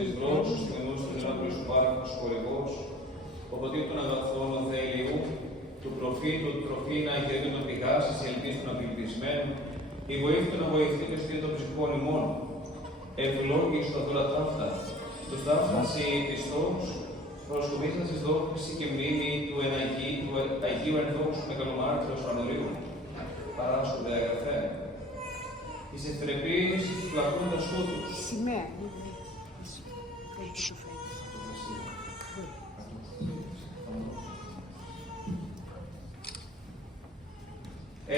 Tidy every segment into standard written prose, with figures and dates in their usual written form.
της δρόμου του θυμούς του δυνατούς του πάραχος χορηγός, οποτί των αγαθών ο Θεηλιού, του προφήτου, του τροφήνα, αγιορίου των πηγάσης, η ελπίς των απελπισμένων, η βοήθεια να βοηθείτε στο των ψυχών ημών, ευλόγη στο δώρα ταύτα, τους ταύταση πιστός, προσκομίσας εις δόξη και μνήμη του Αγίου Ενδόξου Μεγαλομάρτυρος Ανδρείου, παράσχονται αγαθέ, εις ευθρεπείς τους πλακούντας τούτους. Σημαία.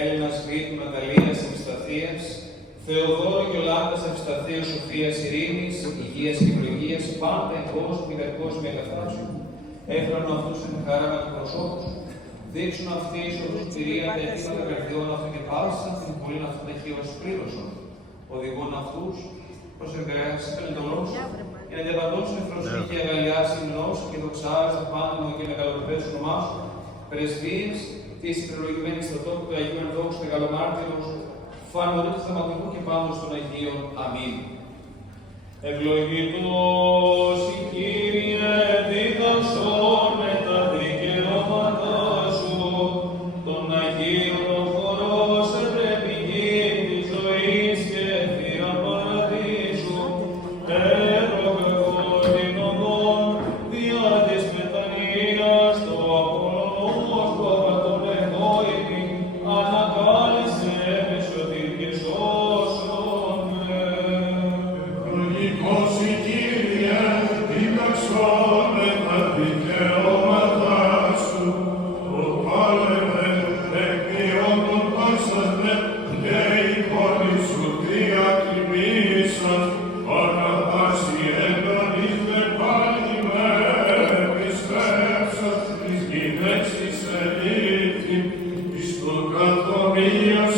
Έλληνας Βήτου Ναταλίας Ευσταθίας, Θεοδόρου Γιολάντας Ευσταθίας Σοφίας Ειρήνης, Υγείας και Ευλογίας, πάντα εγκόσμια και εγκόσμια αγαθάσου, έφεραν αυτούς εν χαρά με τους προσώπους, δείξουν αυτοί εις οδούς πυρία τα αιτήματα καρδιών αυτών και πάσα την πολλήν αυτών εχείως πλήρωσον, οδηγούν αυτούς προς εργάσεις καλλιτολός, για να διαβατώσουν εφροσύνη και αγαλιάσει μνός και δοξάζει απάντημο και μεγαλοπρεπές όνομά σου, πρεσβείες της υπερολογημένης στο τόπο του Αγίου Ενδόξου Μεγαλομάρτυρος, φανωρή του θεματικού και πάνω στον Αγίον. Αμήν. Ευλογητός η Κύριε, δίδαξον με τα δικαιώματα σου, των Αγίων χωρός επρεπηγή της ζωής και θύρα παραδείσου, έρωγε εγώ την οδόν, δια της μετανοίας το απολόμος πρόπατον εγώιμη, ανακάλεσε με σωτήρ και σώσον με. Ευλογητός η Κύριε, δίδαξον με τα δικαιώματα σου, προβάλλε εκ ποιότων πάσας με, και η πόλη σου διακοιμήσας, αναπάση έντονης με πάλι με επιστρέψας, εις γυναίξης ελήφθη, εις το καθομοίος